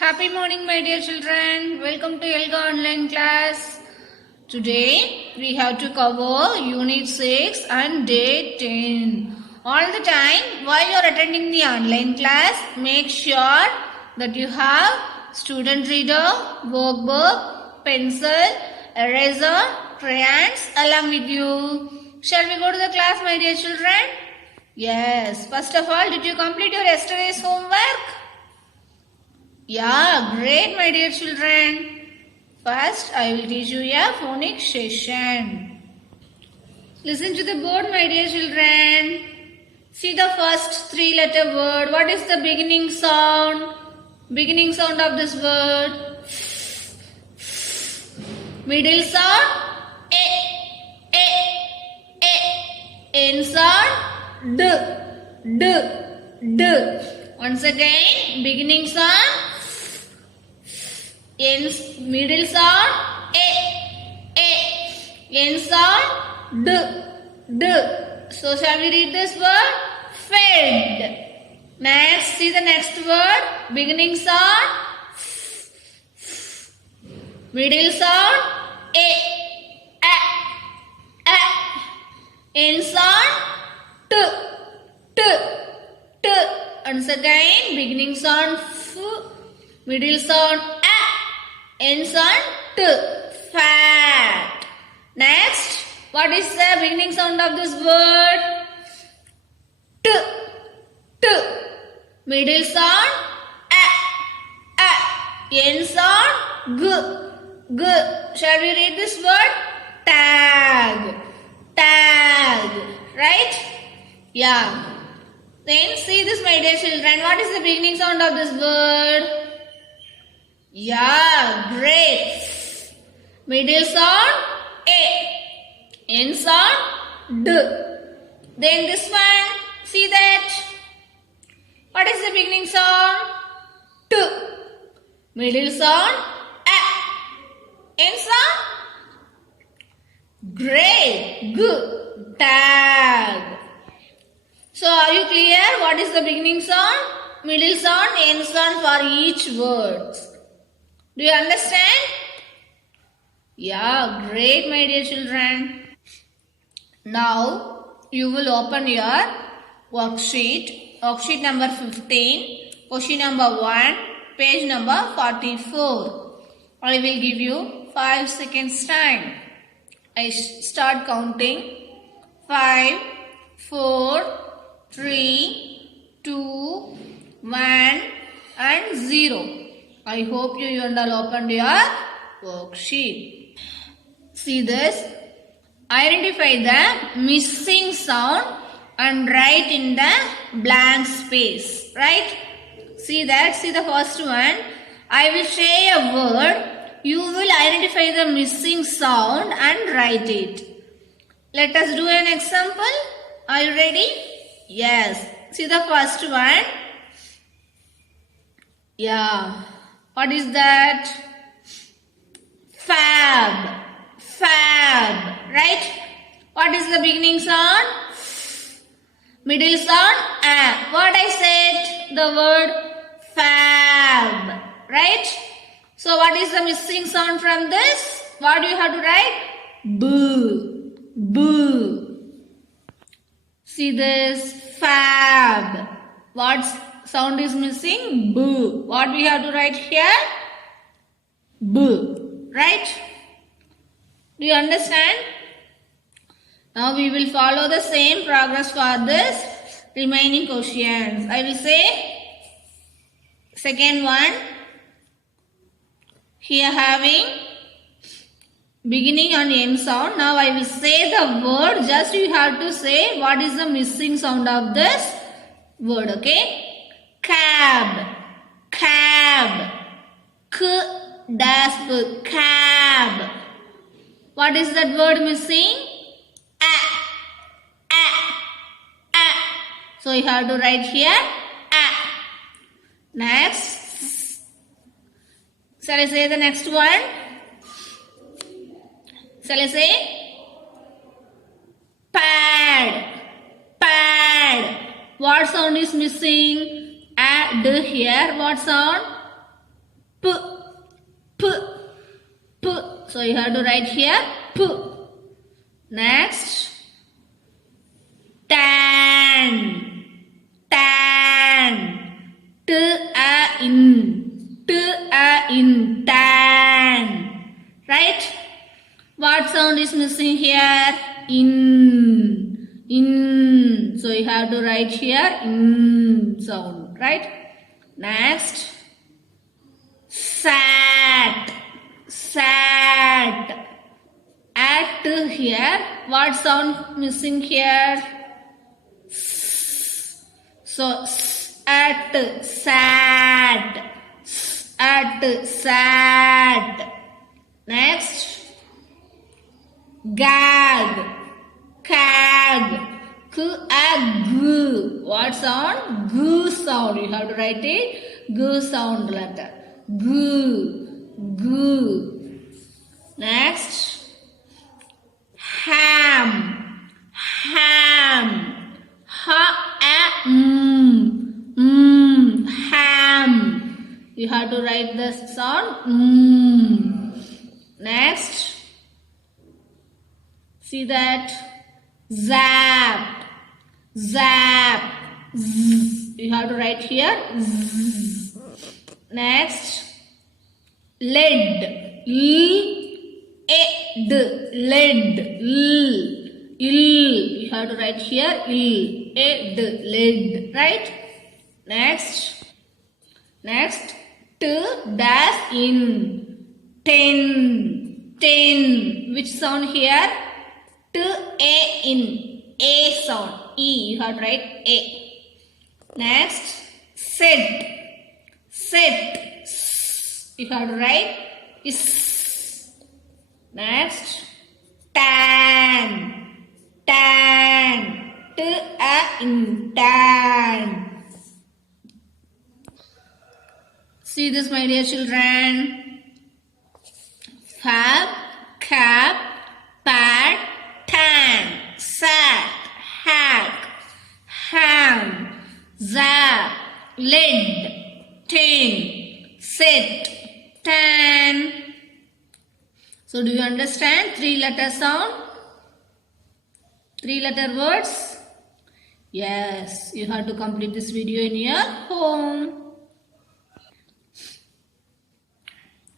Happy morning, my dear children. Welcome to Elga online class. Today we have to cover Unit 6 and Day 10. All the time while you are attending the online class, make sure that you have student reader, workbook, pencil, eraser, crayons along with you. Shall we go to the class, my dear children? Yes. First of all, did you complete your yesterday's homework? Yeah, great, my dear children. First, I will teach you a phonic session. Listen to the board, my dear children. See the first three-letter word. What is the beginning sound? Beginning sound of this word. Middle sound. A. End sound. D. Once again, beginning sound. Middle sound a, end sound d. So shall we read this word? Fed. Next, see the next word. Beginning sound middle sound a, end sound t. Once again, beginning sound f, middle sound end sound t. Fat. Next, what is the beginning sound of this word? T. Middle sound end sound g. Shall we read this word? Tag. Right? Yeah. Then see this, my dear children. What is the beginning sound of this word? Yeah, great. Middle sound a, end sound d. Then this one, see that. What is the beginning sound? T. Middle sound a, end sound great. G. Tag. So are you clear? What is the beginning sound, middle sound, end sound for each word? Do you understand? Yeah, great, my dear children. Now you will open your worksheet number 15, question number 1, page number 44. I will give you 5 seconds time. I start counting. 5, 4, 3, 2, 1 and 0. I hope you and all opened your worksheet. See this. Identify the missing sound and write in the blank space. Right? See that. See the first one. I will say a word. You will identify the missing sound and write it. Let us do an example. Are you ready? Yes. See the first one. Yeah. What is that? Fab. Right? What is the beginning sound? Middle sound a. What I said? The word fab. Right? So what is the missing sound from this? What do you have to write? B. See this? Fab. What sound is missing? B. What we have to write here? B. Right? Do you understand? Now we will follow the same progress for this remaining questions. I will say second one. Here having beginning and end sound. Now I will say the word. Just you have to say what is the missing sound of this word. Okay? Cab. Cab. What is that word missing? A. So you have to write here a. Next. Shall I say the next one? Shall I say? Pad. What sound is missing? D here. What sound? P, P, P. So you have to write here P. Next, tan, tan. T a in, tan. Right? What sound is missing here? In. So you have to write here in sound. Right? Next, sat, sat. At here, what sound missing here? So at, sat, at, sat. Next, gag, cag, g. What sound? G sound. You have to write it. G sound letter. G, g. Next, ham, ham. Ham. You have to write the sound. Next, see that? Zap, zap. Z. You have to write here. Z. Next, lead, lead, you have to write here lead, right? Next, t dash in, ten, which sound here? T a in, a sound, e, you have to write a. Next, set, you have to write is. Next, tan, t a in, tan. See this, my dear children. Fab, cap, pad, tan, sat, hack, ham, zap, lid, tin, sit, tan. So do you understand 3-letter sound? 3-letter words? Yes, you have to complete this video in your home.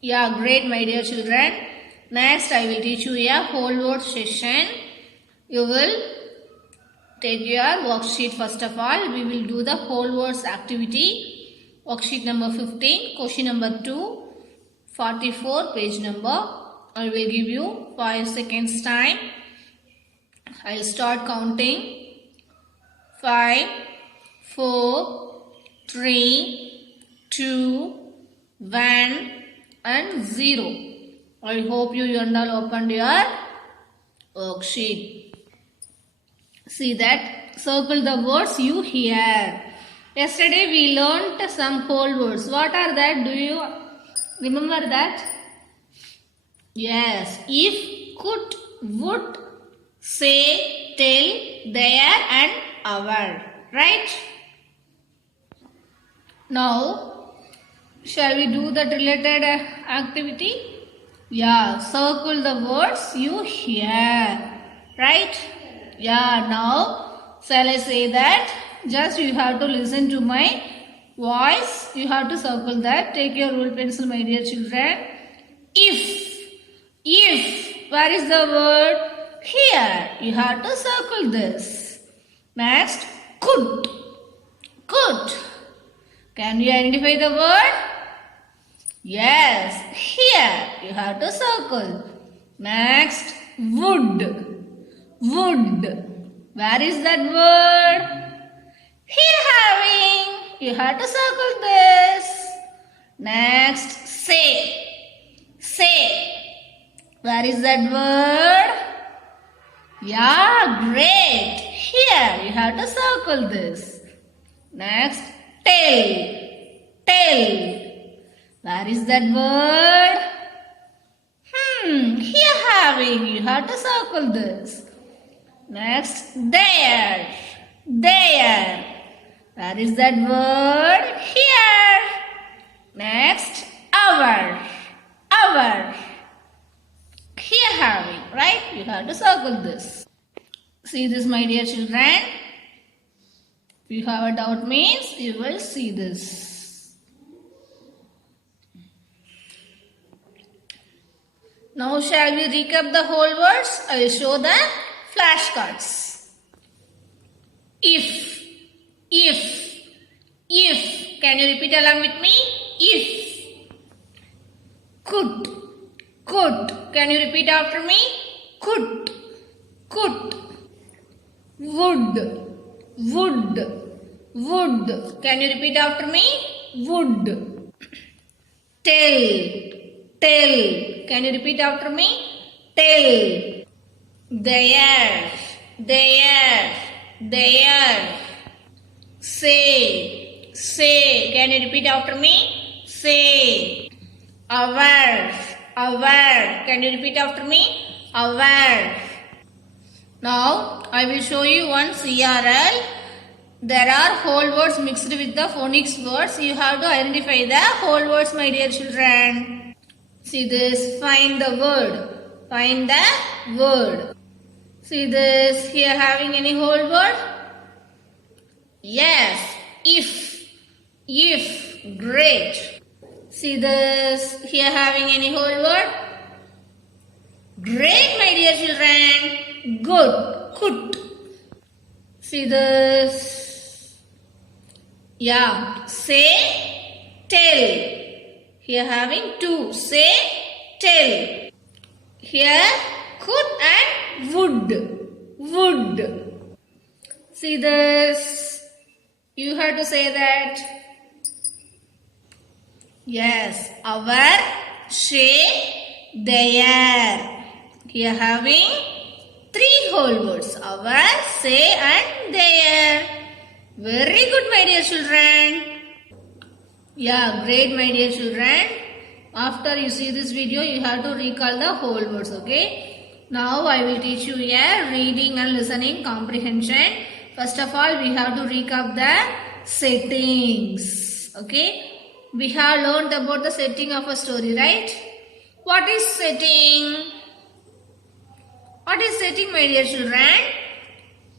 Yeah, great, my dear children. Next, I will teach you a whole word session. You will take your worksheet first of all. We will do the whole words activity. Worksheet number 15, question number 2, 44, page number. I will give you 5 seconds time. I will start counting. 5, 4, 3, 2, 1 and 0. I hope you all opened your worksheet. See that? Circle the words you hear. Yesterday we learnt some whole words. What are that? Do you remember that? Yes. If, could, would, say, tell, there and our. Right? Now, shall we do that related activity? Yeah, circle the words you hear. Right? Yeah, now, shall I say that? Just you have to listen to my voice. You have to circle that. Take your rule pencil, my dear children. If, where is the word? Here. You have to circle this. Next, could. Can you identify the word? Yes, here. You have to circle. Next, would. Where is that word? Here having. You have to circle this. Next, say. Where is that word? Yeah, great. Here, you have to circle this. Next, tell. Where is that word? Here having. You have to circle this. Next, there. Where is that word? Here. Next, our. You have to circle this. See this, my dear children. If you have a doubt means you will see this. Now shall we recap the whole words? I will show the flashcards. If. Can you repeat along with me? If. Could. Can you repeat after me? Could. Would. Can you repeat after me? Would. Tell. Can you repeat after me? Tell. There. Say. Can you repeat after me? Say. Aware. Can you repeat after me? Aware. Now I will show you one CRL. There are whole words mixed with the phonics words. You have to identify the whole words, my dear children. See this. Find the word. See this. Here having any whole word? Yes. If. Great. See this. Here having any whole word? Great, my dear children. Good. Could. See this. Yeah. Say. Tell. Here having two. Say. Tell. Here could and would. See this. You have to say that. Yes. Our, say, their. Here having three whole words. Our, say and their. Very good, my dear children. Yeah, great, my dear children. After you see this video, you have to recall the whole words, okay? Now I will teach you a reading and listening comprehension. First of all, we have to recap the settings, okay? We have learned about the setting of a story, right? What is setting? What is setting, my dear children?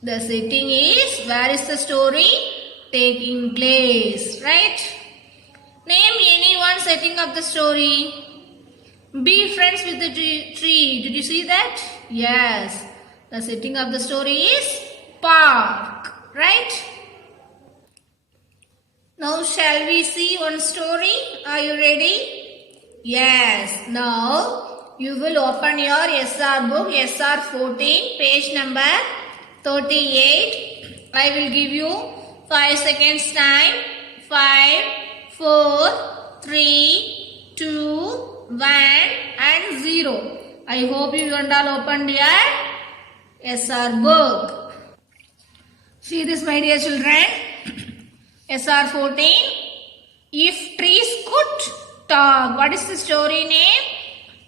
The setting is where is the story taking place, right? Name any one setting of the story. Be friends with the tree. Did you see that? Yes. The setting of the story is park, right? Now shall we see one story? Are you ready? Yes. Now you will open your SR book, SR 14, page number 38. I will give you 5 seconds time. 5, 4, 3, 2, 1 and 0. I hope you all opened your SR book. See this, my dear children. SR 14. If trees could talk. What is the story name?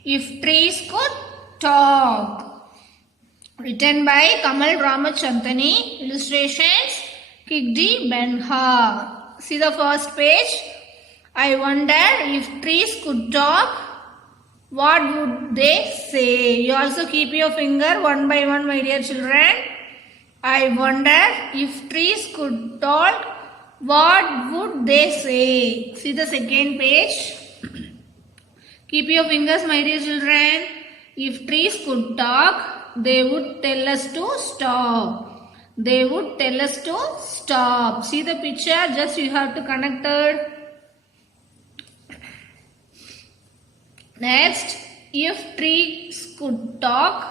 If trees could talk. Written by Kamal Ramachandani. Illustrations Kigdi Benha. See the first page. I wonder if trees could talk, what would they say? You also keep your finger one by one, my dear children. I wonder if trees could talk, what would they say? See the second page. Keep your fingers, my dear children. If trees could talk, they would tell us to stop. They would tell us to stop. See the picture, just you have to connect it. Next, if trees could talk,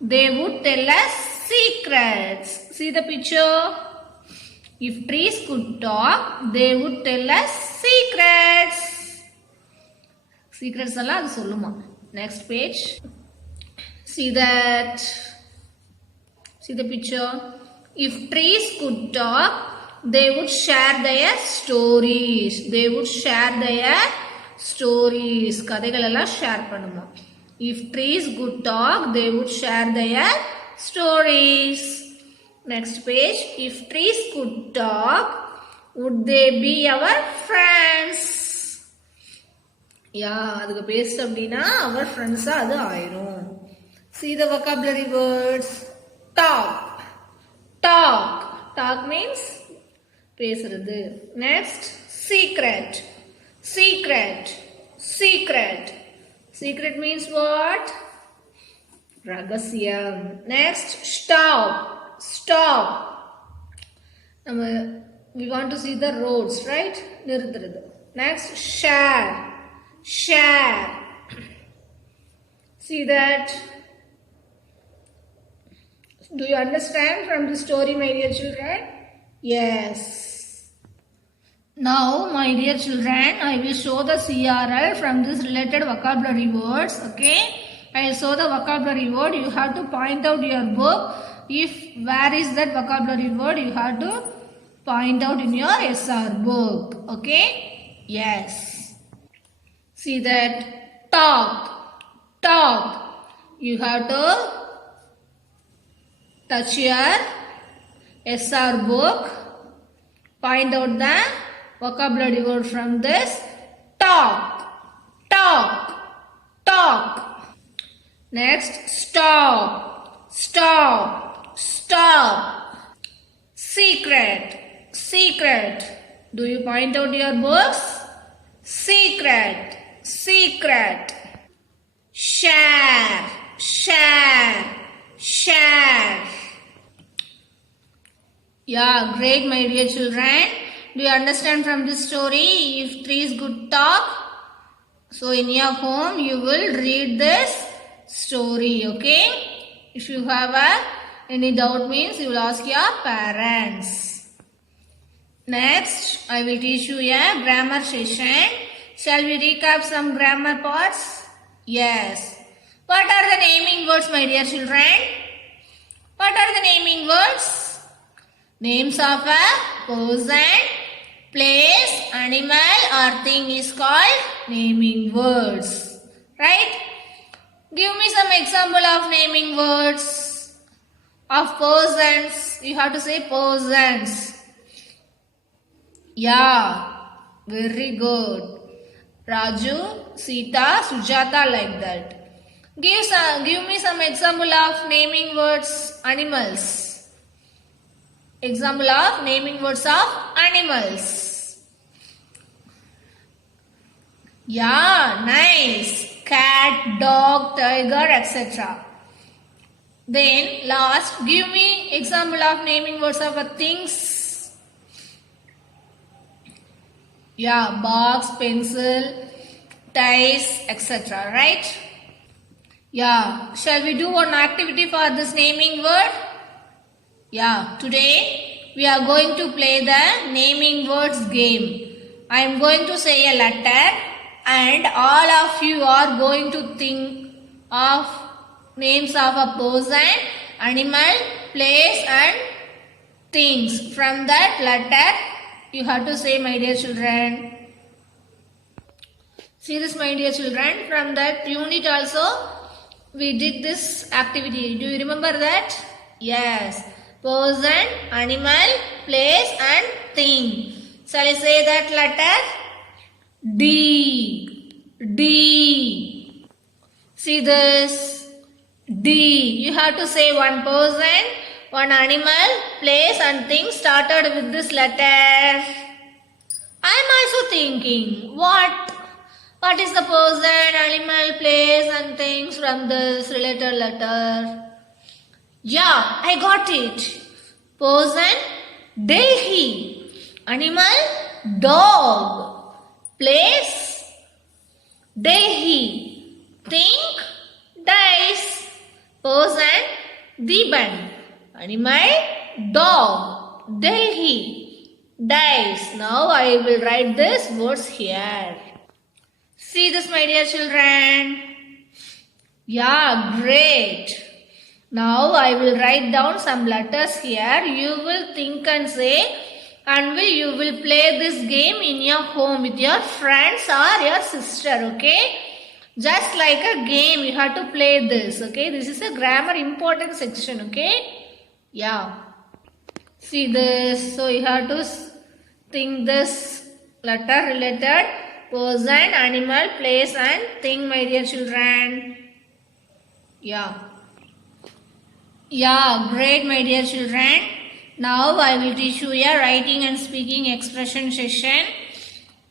they would tell us secrets. See the picture. If trees could talk, they would tell us secrets. Secrets alla adu solluma. Next page. See that. See the picture. If trees could talk, they would share their stories. They would share their stories. கதைகளெல்லாம் share பண்ணுமா. If trees could talk, they would share their stories. Next page. If trees could talk, would they be our friends? Yeah, அதுக்கு பேச அப்படின்னா our friends அது ஆயிரும். See the vocabulary words. Talk. Talk. Talk means பேசுறது. Next, secret. Secret. Secret. Secret means what? ரகசியம். Next, stop. Stop. We want to see the roads, right? நிறுத்துறது. Next, share. Share. See that? Do you understand from the story, my dear children? Yes. Now, my dear children, I will show the CRL from this related vocabulary words. Okay? I will show the vocabulary word. You have to point out your book. If where is that vocabulary word, you have to point out in your SR book. Okay? Yes. See that? Talk. Talk. You have to touch your SR book. Find out the vocabulary word from this. Talk. Talk. Talk. Next, stop. Stop. Stop. Secret. Secret. Do you point out your books? Secret. Secret. Share. Share. Share. Yeah, great, my dear children. Do you understand from this story? If 3 is good talk, so in your home you will read this story, okay? If you have any doubt means you will ask your parents. Next, I will teach you a grammar session. Shall we recap some grammar parts? Yes. What are the naming words, my dear children? What are the naming words? Names of a person, place, animal or thing is called naming words. Right? Give me some example of naming words of persons. You have to say persons. Yeah, very good. Raju, Sita, Sujata, like that. Give me some example of naming words animals. Example of naming words of animals. Yeah, nice. Cat, dog, tiger, etc. Then last, give me example of naming words of things. Yeah, box, pencil, ties, etc. Right? Yeah. Shall we do one activity for this naming word? Yeah. Today we are going to play the naming words game. I am going to say a letter and all of you are going to think of names of a person, animal, place and things. From that letter you have to say, my dear children. See this, my dear children. From that unit also we did this activity. Do you remember that? Yes. Person, animal, place and thing. Shall I say that letter? D. D. See this? D. You have to say one person, one animal, place and thing started with this letter. I am also thinking, what is the person, animal, place and things from this related letter? Yeah, I got it. Person, Delhi. Animal, dog. Place, Delhi. Think, dice. Person, Diban. Animal, dog. Delhi. Dice. Now I will write these words here. See this, my dear children. Yeah, great. Now I will write down some letters here. You will think and say, and you will play this game in your home with your friends or your sister, okay? Just like a game, you have to play this, okay? This is a grammar important section, okay? Yeah. See this. So you have to think this letter related person, animal, place and thing, my dear children. Yeah. Yeah, great, my dear children. Now I will teach you a writing and speaking expression session.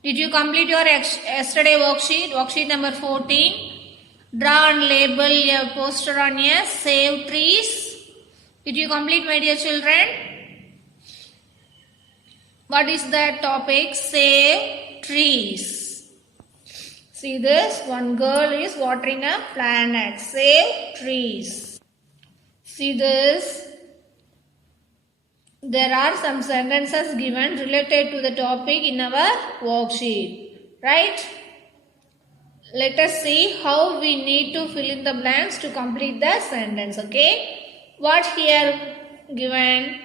Did you complete your yesterday worksheet? Worksheet number 14. Draw and label a poster on a save trees. Did you complete, my dear children? What is that topic? Save trees. See this? One girl is watering a planet. Save trees. See this? There are some sentences given related to the topic in our worksheet. Right? Let us see how we need to fill in the blanks to complete the sentence. Okay? What here given?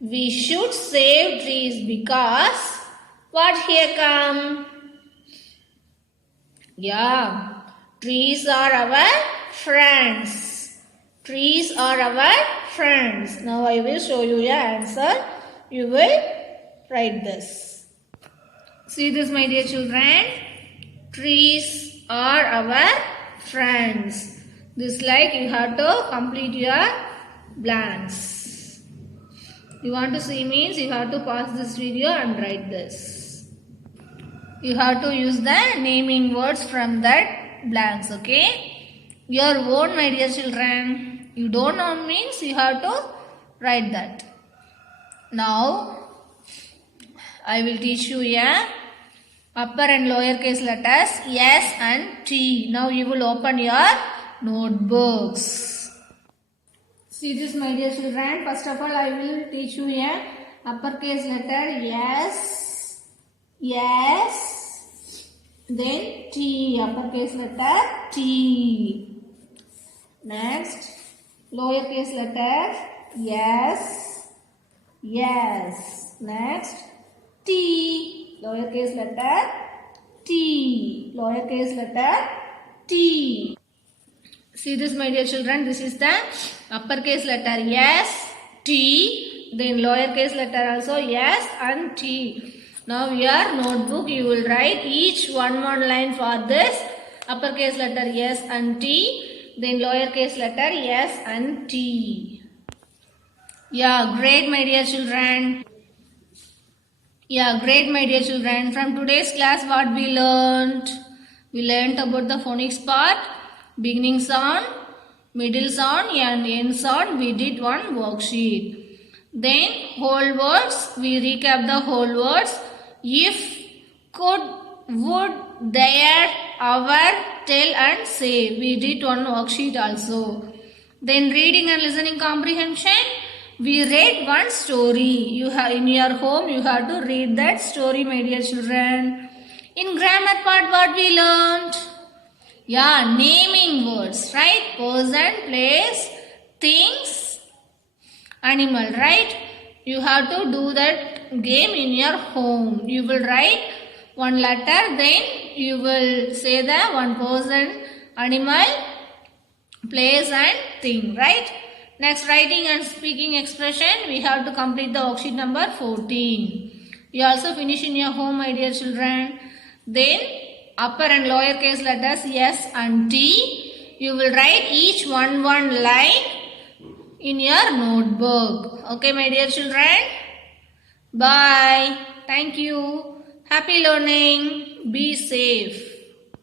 We should save trees because what here come? Yeah, trees are our friends. Trees are our friends. Now I will show you your answer. You will write this. See this, my dear children. Trees are our friends. This like you have to complete your blanks. You want to see means you have to pause this video and write this. You have to use the naming words from that blanks, okay? Your own, my dear children. You don't know means you have to write that. Now, I will teach you a upper and lower case letters S and T. Now you will open your notebooks. See this, my dear children. First of all, I will teach you a uppercase letter S. Yes. Then T. Uppercase letter T. Next, lowercase letter S. Yes. Next, T. Lowercase letter T. Lowercase letter T. See this, my dear children. This is the uppercase letter S, T, then lowercase letter also S and T. Now your notebook you will write each one line for this uppercase letter S and T, then lowercase letter S and T. Yeah, great, my dear children. Yeah, great, my dear children. From today's class what we learned? We learned about the phonics part, beginning sound, middle sound and end sound. We did one worksheet. Then whole words, we recap the whole words. If, could, would, there, our, tell and say. We did one worksheet also. Then reading and listening comprehension. We read one story. You have in your home you have to read that story, my dear children. In grammar part what we learned? Yeah, naming words, right? Person, place, things, animal, right? You have to do that game in your home. You will write one letter, then you will say the one person, animal, place and thing, right? Next, writing and speaking expression. We have to complete the worksheet number 14. You also finish in your home, my dear children. Then, upper and lower case letters S and T. You will write each one line in your notebook. Okay, my dear children. Bye. Thank you. Happy learning. Be safe.